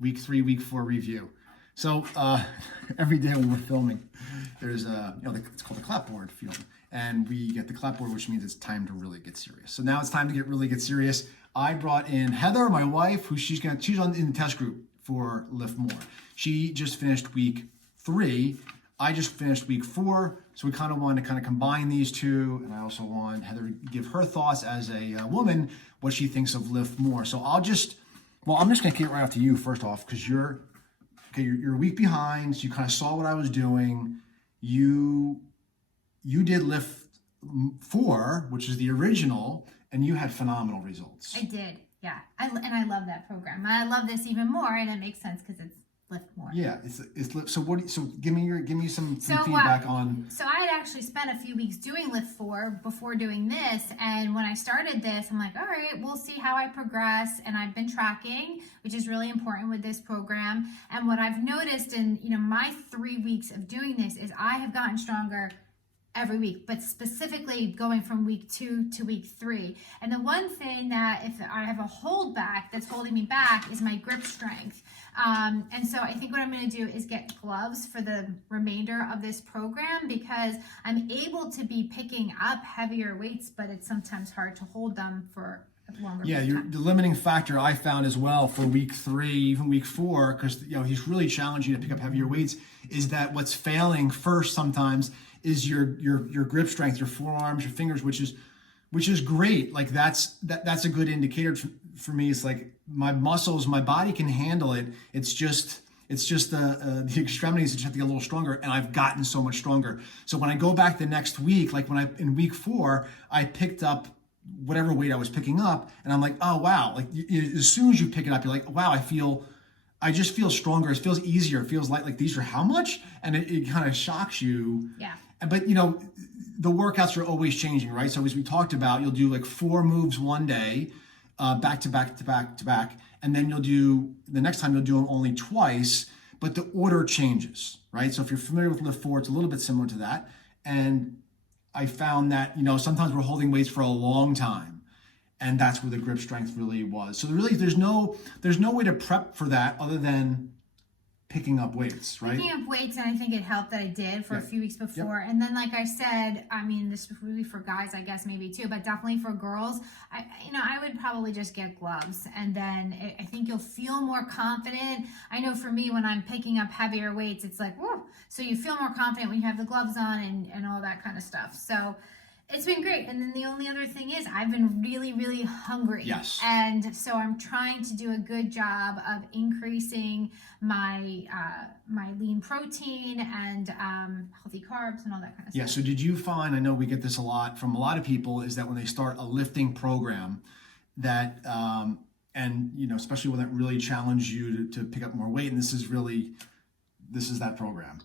week 3, week 4 review. So every day when we're filming, there's it's called the clapboard field, and we get the clapboard, which means it's time to really get serious. So now it's time to really get serious. I brought in Heather, my wife, who she's in the test group for Lift More. She just finished week 3. I just finished week 4. So we kind of want to combine these two, and I also want Heather to give her thoughts as a woman, what she thinks of Lift More. So I'm just going to kick it right off to you first off, because you're a week behind. So you kind of saw what I was doing. You did Lift 4, which is the original, and you had phenomenal results. I did, yeah. And I love that program. And I love this even more, and it makes sense because it's Lift More. Yeah, it's Lift. So give me some feedback on. So I had actually spent a few weeks doing Lift 4 before doing this, and when I started this, I'm like, all right, we'll see how I progress, and I've been tracking, which is really important with this program. And what I've noticed in my 3 weeks of doing this is I have gotten stronger every week, but specifically going from week 2 to week 3. And the one thing that if I have a holdback that's holding me back is my grip strength. And so I think what I'm going to do is get gloves for the remainder of this program, because I'm able to be picking up heavier weights, but it's sometimes hard to hold them for a longer period of time. The limiting factor I found as well for week 3, even week 4, because he's really challenging you to pick up heavier weights, is that what's failing first sometimes is your grip strength, your forearms, your fingers, which is great. Like that's a good indicator for me. It's like my muscles, my body can handle it. It's just the extremities that just have to get a little stronger, and I've gotten so much stronger. So when I go back the next week, like in week 4, I picked up whatever weight I was picking up, and I'm like, oh wow! Like as soon as you pick it up, you're like, wow, I just feel stronger. It feels easier. It feels like these are how much, and it kind of shocks you. Yeah. But the workouts are always changing, right? So as we talked about, you'll do like 4 moves one day, back to back to back to back, and then the next time you'll do them only twice, but the order changes, right? So if you're familiar with Lift 4, it's a little bit similar to that. And I found that sometimes we're holding weights for a long time, and that's where the grip strength really was. So really, there's no way to prep for that other than picking up weights, right? Picking up weights, and I think it helped that I did for a few weeks before. Yep. And then, like I said, I mean, this is really for guys, I guess, maybe too, but definitely for girls, I would probably just get gloves, and then I think you'll feel more confident. I know for me, when I'm picking up heavier weights, it's like, whoa. So you feel more confident when you have the gloves on and all that kind of stuff. So it's been great. And then the only other thing is I've been really, really hungry. Yes. And so I'm trying to do a good job of increasing my my lean protein and healthy carbs and all that kind of stuff. Yeah, so did you find, I know we get this a lot from a lot of people, is that when they start a lifting program that, especially when that really challenged you to pick up more weight, and this is that program,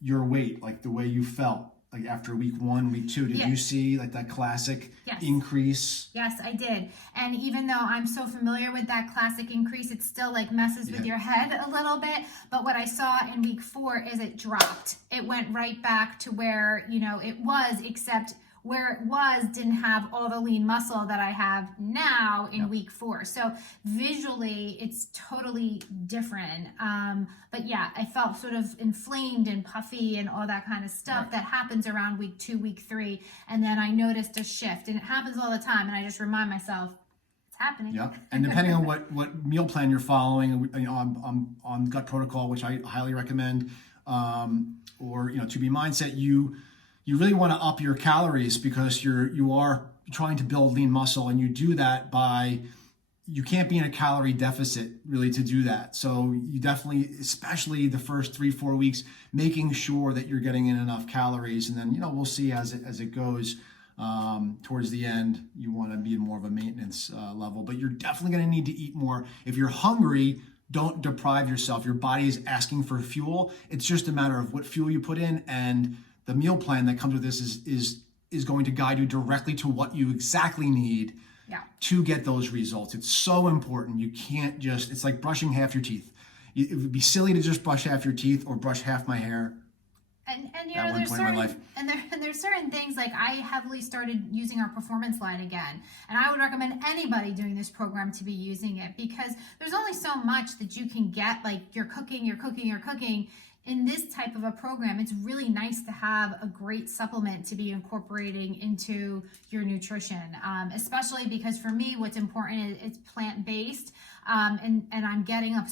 your weight, like the way you felt, like after week 1, week 2, did you see like that classic increase? Yes, I did. And even though I'm so familiar with that classic increase, it still like messes with your head a little bit. But what I saw in week 4 is it dropped. It went right back to where, it was, except where it was didn't have all the lean muscle that I have now in week 4. So visually, it's totally different. But yeah, I felt sort of inflamed and puffy and all that kind of stuff that happens around week 2, week 3. And then I noticed a shift, and it happens all the time. And I just remind myself, it's happening. Yeah, and depending on what meal plan you're following, I'm on Gut Protocol, which I highly recommend, or 2B Mindset, you really want to up your calories, because you are trying to build lean muscle, and you do that you can't be in a calorie deficit really to do that. So you definitely, especially the first 3-4 weeks, making sure that you're getting in enough calories, and then we'll see as it goes. Towards the end, you want to be in more of a maintenance level, but you're definitely going to need to eat more. If you're hungry, don't deprive yourself. Your body is asking for fuel. It's just a matter of what fuel you put in, and the meal plan that comes with this is going to guide you directly to what you exactly need to get those results. It's so important. You can't it's like brushing half your teeth. It would be silly to just brush half your teeth or brush half my hair. And you at know, one there's point in my life. there's certain things, like I heavily started using our performance line again, and I would recommend anybody doing this program to be using it, because there's only so much that you can get. Like you're cooking in this type of a program. It's really nice to have a great supplement to be incorporating into your nutrition, especially because for me, what's important is it's plant-based, and I'm getting a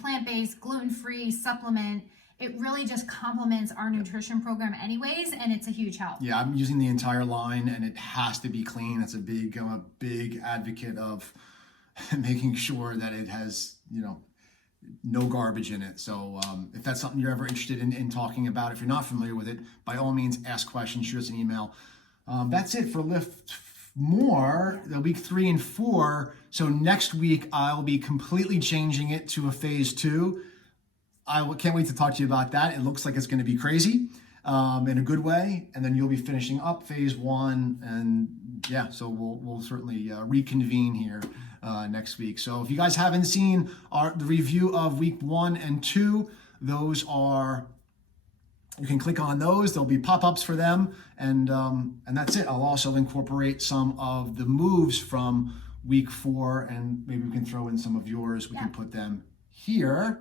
plant-based, gluten-free supplement. It really just complements our nutrition program anyways, and it's a huge help. Yeah, I'm using the entire line, and it has to be clean. I'm a big advocate of making sure that it has, no garbage in it. So if that's something you're ever interested in talking about, if you're not familiar with it, by all means, ask questions, shoot us an email. That's it for Lift More, the week 3 and 4. So next week, I'll be completely changing it to a phase 2. Can't wait to talk to you about that. It looks like it's going to be crazy in a good way. And then you'll be finishing up phase 1. And yeah, so we'll certainly reconvene here next week. So if you guys haven't seen the review of week 1 and 2, you can click on those. There'll be pop-ups for them. And that's it. I'll also incorporate some of the moves from week 4, and maybe we can throw in some of yours. We can put them here.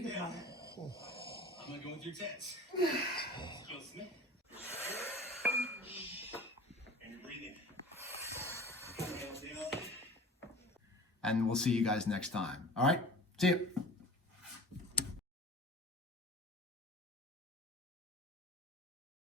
I'm gonna go with your tits. Joe Smith. And you're breathing. And we'll see you guys next time. All right? See you.